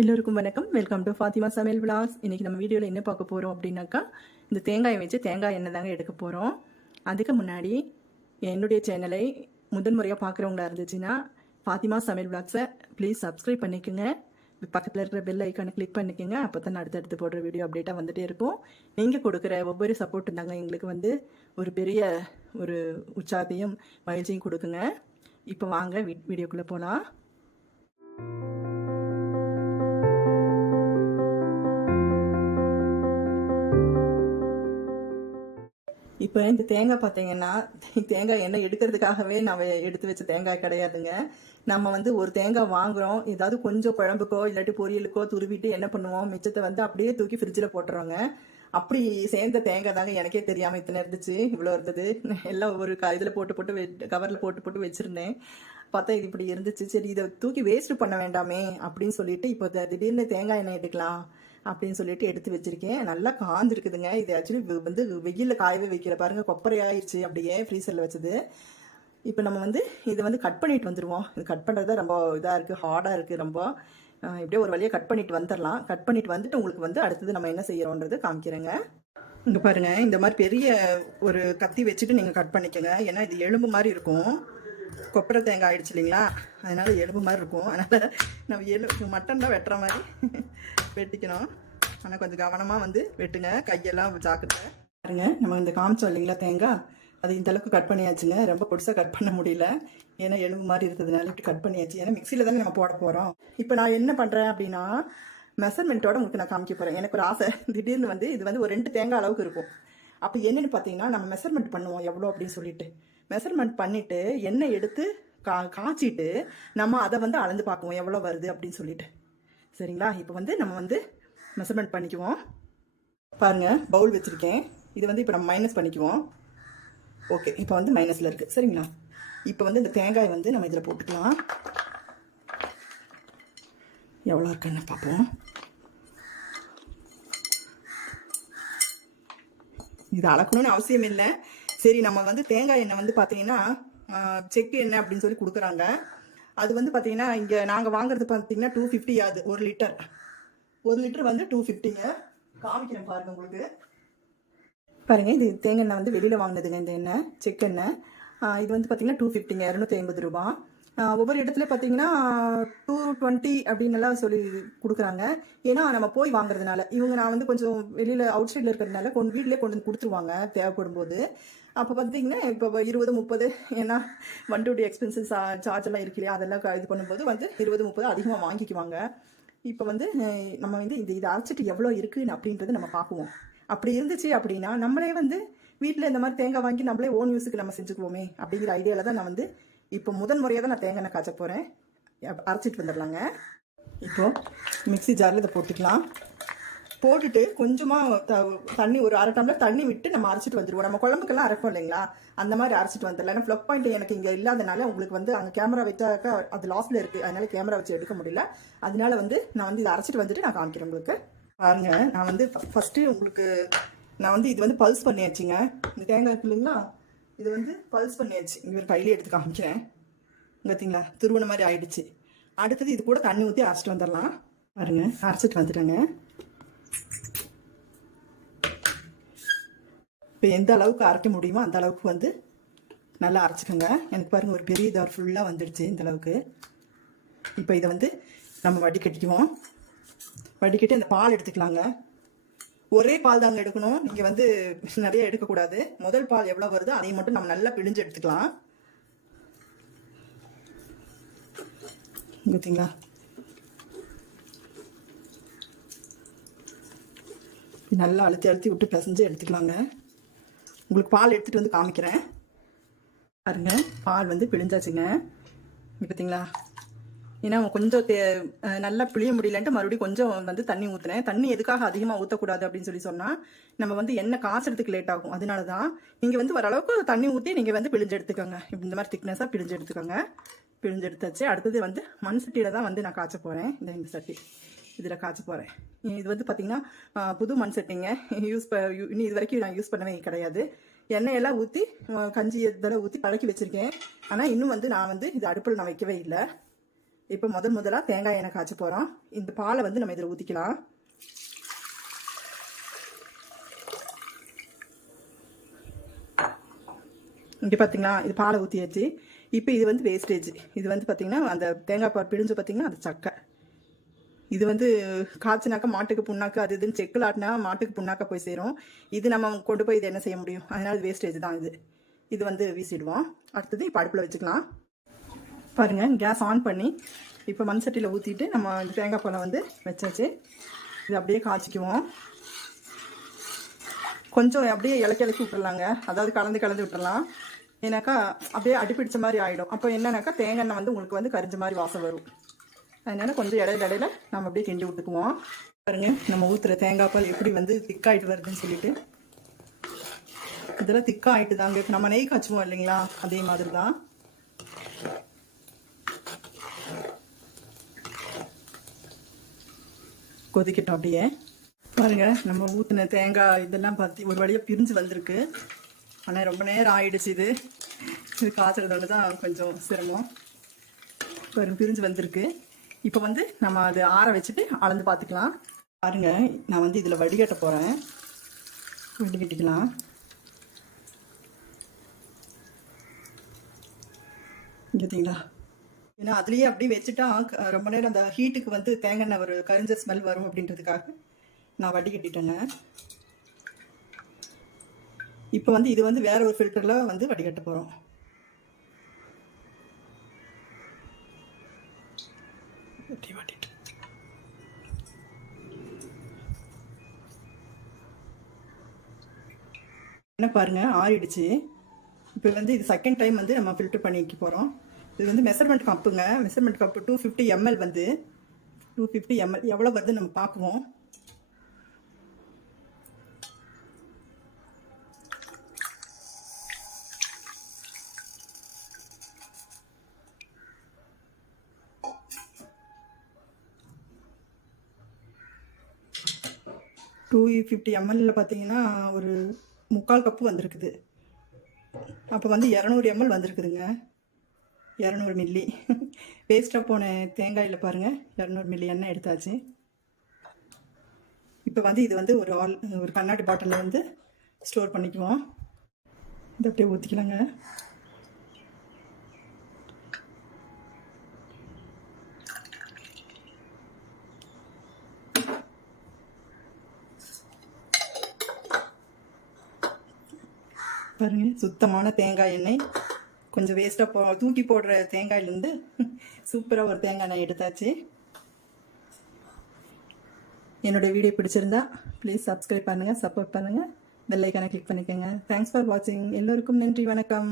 எல்லோருக்கும் வணக்கம். Welcome to Fathima சமையல் விலாஸ். இன்றைக்கி நம்ம வீடியோவில் என்ன பார்க்க போகிறோம் அப்படின்னாக்கா, இந்த தேங்காயை வச்சு தேங்காய் எண்ணெய் தாங்க எடுக்க போகிறோம். அதுக்கு முன்னாடி என்னுடைய சேனலை முதன்முறையாக பார்க்குறவங்களா இருந்துச்சுன்னா ஃபாத்திமா சமையல் விலாக்ஸை ப்ளீஸ் சப்ஸ்கிரைப் பண்ணிக்கோங்க. பக்கத்தில் இருக்கிற பெல் ஐக்கானை கிளிக் பண்ணிக்கோங்க. அப்போ தான் அடுத்தடுத்து போடுற வீடியோ அப்டேட்டாக வந்துகிட்டே இருக்கும். நீங்கள் கொடுக்குற ஒவ்வொரு சப்போர்ட்டும் தாங்க எங்களுக்கு வந்து ஒரு பெரிய ஒரு உற்சாகத்தையும் மகிழ்ச்சியும் கொடுக்குங்க. இப்போ வாங்க வீடியோக்குள்ளே போகலாம். இப்போ இந்த தேங்காய் பார்த்தீங்கன்னா, தேங்காய் எண்ணெய் எடுக்கிறதுக்காகவே நான் எடுத்து வச்ச தேங்காய் கிடையாதுங்க. நம்ம வந்து ஒரு தேங்காய் வாங்குகிறோம், ஏதாவது கொஞ்சம் குழம்புக்கோ இல்லாட்டி பொரியலுக்கோ துருவிட்டு என்ன பண்ணுவோம், மிச்சத்தை வந்து அப்படியே தூக்கி ஃப்ரிட்ஜில் போட்டுறோங்க. அப்படி சேர்ந்த தேங்காய் தாங்க, எனக்கே தெரியாமல் இத்தனை இருந்துச்சு, இவ்வளோ இருந்தது. எல்லாம் ஒரு இதில் போட்டு கவரில் போட்டு வச்சுருந்தேன். பார்த்தா இது இப்படி இருந்துச்சு. சரி, இதை தூக்கி வேஸ்ட் பண்ண வேண்டாமே அப்படின்னு சொல்லிட்டு இப்போ திடீர்னு தேங்காய் எண்ணெய் எடுக்கலாம் அப்படின்னு சொல்லிட்டு எடுத்து வச்சிருக்கேன். நல்லா காஞ்சிருக்குதுங்க. இது ஆக்சுவலி வந்து வெயிலில் காயவே வைக்கல பாருங்க, கொப்பரையாயிருச்சு அப்படியே ஃப்ரீசரில் வச்சது. இப்போ நம்ம வந்து இதை வந்து கட் பண்ணிட்டு வந்துடுவோம். இது கட் பண்ணுறது தான் ரொம்ப இதாக இருக்குது, ஹார்டாக இருக்குது ரொம்ப. இப்படியே ஒரு வழியாக கட் பண்ணிட்டு வந்துடலாம். கட் பண்ணிட்டு வந்துட்டு உங்களுக்கு வந்து அடுத்தது நம்ம என்ன செய்யறோன்றது காமிக்கிறேங்க. இங்கே பாருங்க, இந்த மாதிரி பெரிய ஒரு கத்தி வச்சுட்டு நீங்கள் கட் பண்ணிக்கோங்க. ஏன்னா இது எலும்பு மாதிரி இருக்கும், கொப்பரை தேங்காய் ஆயிடுச்சு இல்லைங்களா, அதனால எலும்பு மாதிரி இருக்கும். அதனால் நம்ம மட்டன் தான் வெட்டுற மாதிரி வெட்டிக்கணும். ஆனால் கொஞ்சம் கவனமாக வந்து வெட்டுங்க, கையெல்லாம் ஜாக்கிரதை பாருங்க. நம்ம இந்த காமிச்சோம் இல்லைங்களா தேங்காய், அது இந்த அளவுக்கு கட் பண்ணியாச்சுங்க. ரொம்ப பொடிசாக கட் பண்ண முடியல, ஏன்னா எலும்பு மாதிரி இருக்கிறதுனால இப்படி கட் பண்ணியாச்சு. ஏன்னா மிக்சியில் தானே நம்ம போட போகிறோம். இப்போ நான் என்ன பண்ணுறேன் அப்படின்னா, மெஷர்மெண்ட்டோட உங்களுக்கு நான் காமிக்க போகிறேன். எனக்கு ஒரு ஆசை, திடீர்னு வந்து இது வந்து ஒரு 2 தேங்காய் அளவுக்கு இருக்கும். அப்போ என்னென்னு பார்த்தீங்கன்னா, நம்ம மெஷர்மெண்ட் பண்ணுவோம் எவ்வளோ அப்படின்னு சொல்லிட்டு. மெஷர்மெண்ட் பண்ணிவிட்டு எண்ணெய் எடுத்து காய்ச்சிட்டு நம்ம அதை வந்து அளந்து பார்க்குவோம் எவ்வளோ வருது அப்படின்னு சொல்லிட்டு. சரிங்களா? இப்போ வந்து நம்ம வந்து மெஷர்மெண்ட் பண்ணிக்குவோம். பாருங்கள், பவுல் வச்சுருக்கேன். இது வந்து இப்போ நம்ம மைனஸ் பண்ணிக்குவோம். ஓகே, இப்போ வந்து மைனஸில் இருக்குது. சரிங்களா? இப்போ வந்து இந்த தேங்காய் வந்து நம்ம இதில் போட்டுக்கலாம். எவ்வளோ இருக்குன்னு பார்ப்போம். இது அளக்கணும்னு அவசியம் இல்லை. சரி, நம்ம வந்து தேங்காய் எண்ணெய் வந்து பார்த்தீங்கன்னா செக்கு எண்ணெய் அப்படின்னு சொல்லி கொடுக்குறாங்க. அது வந்து பார்த்தீங்கன்னா இங்கே நாங்கள் வாங்குறது பார்த்தீங்கன்னா 250 ஆகுது. 1 லிட்டர் வந்து 250ங்க. காமிக்கிறேன் பாருங்கள் உங்களுக்கு. பாருங்கள், இது தேங்காய் எண்ணெய் வந்து வெளியில் வாங்கினதுங்க. இந்த எண்ணெய் செக் எண்ணெய் இது வந்து பார்த்தீங்கன்னா 250ங்க, 250 ரூபா. ஒவ்வொரு இடத்துல பார்த்தீங்கன்னா 220 அப்படின்னு எல்லாம் சொல்லி கொடுக்குறாங்க. ஏன்னா நம்ம போய் வாங்குறதுனால, நான் வந்து கொஞ்சம் வெளியில் அவுட் சைடில் இருக்கிறதுனால வீட்டிலே கொண்டு வந்து கொடுத்துருவாங்க தேவைப்படும் போது. அப்போ பார்த்தீங்கன்னா இப்போ 20, 30, ஏன்னா 120 எக்ஸ்பென்சஸ் சார்ஜ் எல்லாம் இருக்கு இல்லையா, அதெல்லாம் இது பண்ணும்போது வந்து 20, 30 அதிகமாக வாங்கிக்குவாங்க. இப்போ வந்து நம்ம வந்து இதை அரைச்சிட்டு எவ்வளோ இருக்குன்னு அப்படின்றது நம்ம பார்க்குவோம். அப்படி இருந்துச்சு அப்படின்னா நம்மளே வந்து வீட்டில் இந்த மாதிரி தேங்காய் வாங்கி நம்மளே ஓன் யூஸுக்கு நம்ம செஞ்சுக்குவோமே அப்படிங்கிற ஐடியாவில் தான் நான் வந்து இப்போ முதன்முறையாக தான் நான் தேங்காய் எண்ணெய் காய்ச்ச போகிறேன். அரைச்சிட்டு வந்துடலாங்க. இப்போது மிக்ஸி ஜாரில் இதை போட்டுக்கலாம். போட்டுட்டு கொஞ்சமாக தண்ணி, ஒரு 1/2 டம்ளர் தண்ணி விட்டு நம்ம அரைச்சிட்டு வந்துடுவோம். நம்ம குழம்புக்கெல்லாம் அரைப்போம் இல்லைங்களா, அந்த மாதிரி அரைச்சிட்டு வந்துடலாம். ஏன்னா ப்ளக் பாயிண்ட் எனக்கு இங்கே இல்லாதனால உங்களுக்கு வந்து அங்கே கேமரா வச்சாக்கா அது லாஸ்ட்டில் இருக்குது, அதனால கேமரா வச்சு எடுக்க முடியல. அதனால வந்து நான் வந்து இதை அரைச்சிட்டு வந்துட்டு நான் காமிக்கிறேன் உங்களுக்கு. பாருங்கள், நான் வந்து ஃபஸ்ட்டு உங்களுக்கு நான் வந்து இது வந்து பல்ஸ் பண்ணியாச்சுங்க. இந்த தேங்காய் இருக்கு இல்லைங்களா, இது வந்து பல்ஸ் பண்ணியாச்சு. இங்கே ஒரு கையிலே எடுத்து காமிக்கிறேன். பார்த்தீங்களா, துருவன மாதிரி ஆயிடுச்சு. அடுத்தது இது கூட தண்ணி ஊற்றி அரைச்சிட்டு வந்துடலாம். பாருங்க, அரைச்சிட்டு வந்துட்டேங்க. இப்போ எந்த அளவுக்கு அரைக்க முடியுமோ அந்த அளவுக்கு வந்து நல்லா அரைச்சிக்கோங்க. எனக்கு பாருங்கள், ஒரு பெரிய இதாக ஃபுல்லாக வந்துடுச்சு இந்த அளவுக்கு. இப்போ இதை வந்து நம்ம வடிகட்டிக்குவோம். வடிகட்டி அந்த பால் எடுத்துக்கலாங்க. ஒரே பால் தாங்க எடுக்கணும், நீங்கள் வந்து நிறைய எடுக்கக்கூடாது. முதல் பால் எவ்வளோ வருதோ அதை மட்டும் நம்ம நல்லா பிழிஞ்சு எடுத்துக்கலாம். பார்த்தீங்களா, நல்லா அழுத்தி விட்டு பிசைஞ்சு எடுத்துக்கலாங்க. உங்களுக்கு பால் எடுத்துகிட்டு வந்து காமிக்கிறேன். பாருங்க, பால் வந்து பிழிஞ்சாச்சுங்க. பார்த்தீங்களா, ஏன்னா கொஞ்சம் நல்லா பிழிய முடியலன்ட்டு மறுபடியும் கொஞ்சம் வந்து தண்ணி ஊற்றுனேன். தண்ணி எதுக்காக அதிகமாக ஊற்றக்கூடாது அப்படின்னு சொன்னால், நம்ம வந்து எண்ணெய் காய்ச்சறதுக்கு லேட் ஆகும். அதனால தான் நீங்கள் வந்து ஓரளவுக்கு தண்ணி ஊற்றி நீங்கள் வந்து பிழிஞ்சு எடுத்துக்கோங்க. இந்த மாதிரி திக்னஸாக பிழிஞ்சு எடுத்துக்கோங்க. பிழிஞ்சு எடுத்தாச்சு. அடுத்தது வந்து மண் சட்டியில் தான் வந்து நான் காய்ச்ச போகிறேன். இந்த சட்டி இதில் காய்ச்ச போகிறேன். இது வந்து பார்த்திங்கன்னா புது மண் சட்டிங்க. இனி இது வரைக்கும் நான் யூஸ் பண்ணவே கிடையாது. எண்ணெயெல்லாம் ஊற்றி கஞ்சி இதெல்லாம் ஊற்றி பழக்கி வச்சுருக்கேன். ஆனால் இன்னும் வந்து நான் வந்து இது அடுப்பில் நான் வைக்கவே இல்லை. இப்போ முதலாக தேங்காய் எண்ணெய் காய்ச்ச போகிறோம். இந்த பாலை வந்து நம்ம இதில் ஊற்றிக்கலாம். இங்கே பார்த்தீங்களா, இது பாலை ஊற்றியாச்சு. இப்போ இது வந்து வேஸ்டேஜ். இது வந்து பார்த்தீங்கன்னா அந்த தேங்காய் பால் பிழிஞ்சு பார்த்தீங்கன்னா அது சக்கை. இது வந்து காய்ச்சினாக்கா மாட்டுக்கு புண்ணாக்கு அது இதுன்னு செக்கில் ஆட்டினா மாட்டுக்கு புண்ணாக்கா போய் சேரும். இது நம்ம கொண்டு போய் இது என்ன செய்ய முடியும்? அதனால் வேஸ்டேஜ் தான் இது. இது வந்து வீசிடுவோம். அடுத்தது இப்போ அடுப்பில் வச்சுக்கலாம். பாருங்கள், கேஸ் ஆன் பண்ணி இப்போ மண் சட்டியில் ஊற்றிட்டு நம்ம இந்த தேங்காய் பாலை வந்து வச்சாச்சு. இது அப்படியே காய்ச்சிக்குவோம். கொஞ்சம் அப்படியே இலக்கி விட்டுறலாங்க. அதாவது கலந்து விட்டுறலாம். ஏன்னாக்கா அப்படியே அடிப்பிடிச்ச மாதிரி ஆகிடும். அப்போ என்னன்னாக்கா தேங்காய் எண்ணெய் வந்து உங்களுக்கு வந்து கரிஞ்ச மாதிரி வாசம் வரும். அதனால கொஞ்சம் இடையில நம்ம அப்படியே கிண்டி விட்டுக்குவோம். பாருங்க, நம்ம ஊற்றுற தேங்காய் பால் எப்படி வந்து திக்காயிட்டு வருதுன்னு சொல்லிட்டு. இதெல்லாம் திக்காயிட்டு தாங்க. நம்ம நெய் காய்ச்சுவோம் இல்லைங்களா, அதே மாதிரி தான். கொதிக்கட்டும் அப்படியே. பாருங்க, நம்ம ஊற்றின தேங்காய் இதெல்லாம் பார்த்து ஒரு வழியாக பிரிஞ்சு வந்திருக்கு. ஆனால் ரொம்ப நேரம் ஆயிடுச்சு. இது காய்ச்சறதோட தான் கொஞ்சம் சிரமம். பாருங்க, பிரிஞ்சு வந்திருக்கு. இப்போ வந்து நம்ம அது ஆற வச்சுட்டு அளந்து பார்த்துக்கலாம். பாருங்க, நான் வந்து இதில் வடிகட்ட போகிறேன். வடிகட்டிக்கலாம். பார்த்தீங்களா, ஏன்னா அதுலேயே அப்படியே வச்சுட்டா ரொம்ப நேரம் அந்த ஹீட்டுக்கு வந்து தேங்காய் எண்ணெய் ஒரு கரிஞ்ச ஸ்மெல் வரும் அப்படின்றதுக்காக நான் வடிகட்டிட்டேங்க. இப்போ வந்து இது வந்து வேற ஒரு ஃபில்டரில் வந்து வடிகட்ட போகிறோம். என்ன பாருங்க, ஆறிடுச்சு. இப்போ வந்து இது செகண்ட் டைம் வந்து நம்ம ஃபில்டர் பண்ணிக்க போகிறோம். இது வந்து மெஷர்மெண்ட் கப்புங்க. மெஷர்மெண்ட் கப்பு 250 ml வந்து 250 ml எவ்வளோ வருது நம்ம பார்க்குவோம். டூ 50 ml பார்த்தீங்கன்னா ஒரு 3/4 கப்பு வந்திருக்குது. அப்போ வந்து 200 ml வந்திருக்குதுங்க. 200 மில்லி வேஸ்ட்டாக போன தேங்காயில் பாருங்கள், 200 மில்லி எண்ணெய் எடுத்தாச்சு. இப்போ வந்து இது வந்து ஒரு கண்ணாடி பாட்டிலில் வந்து ஸ்டோர் பண்ணிக்குவோம். இதை அப்படியே ஊற்றிக்கலாங்க. பாருங்கள், சுத்தமான தேங்காய் எண்ணெய். கொஞ்சம் வேஸ்ட்டாக தூக்கி போடுற தேங்காயிலேருந்து சூப்பராக ஒரு தேங்காய் எண்ணெய் எடுத்தாச்சு. என்னோடய வீடியோ பிடிச்சிருந்தா ப்ளீஸ் சப்ஸ்கிரைப் பண்ணுங்கள், சப்போர்ட் பண்ணுங்கள், பெல் ஐக்கானை கிளிக் பண்ணிக்கோங்க. தேங்க்ஸ் ஃபார் வாட்சிங். எல்லோருக்கும் நன்றி, வணக்கம்.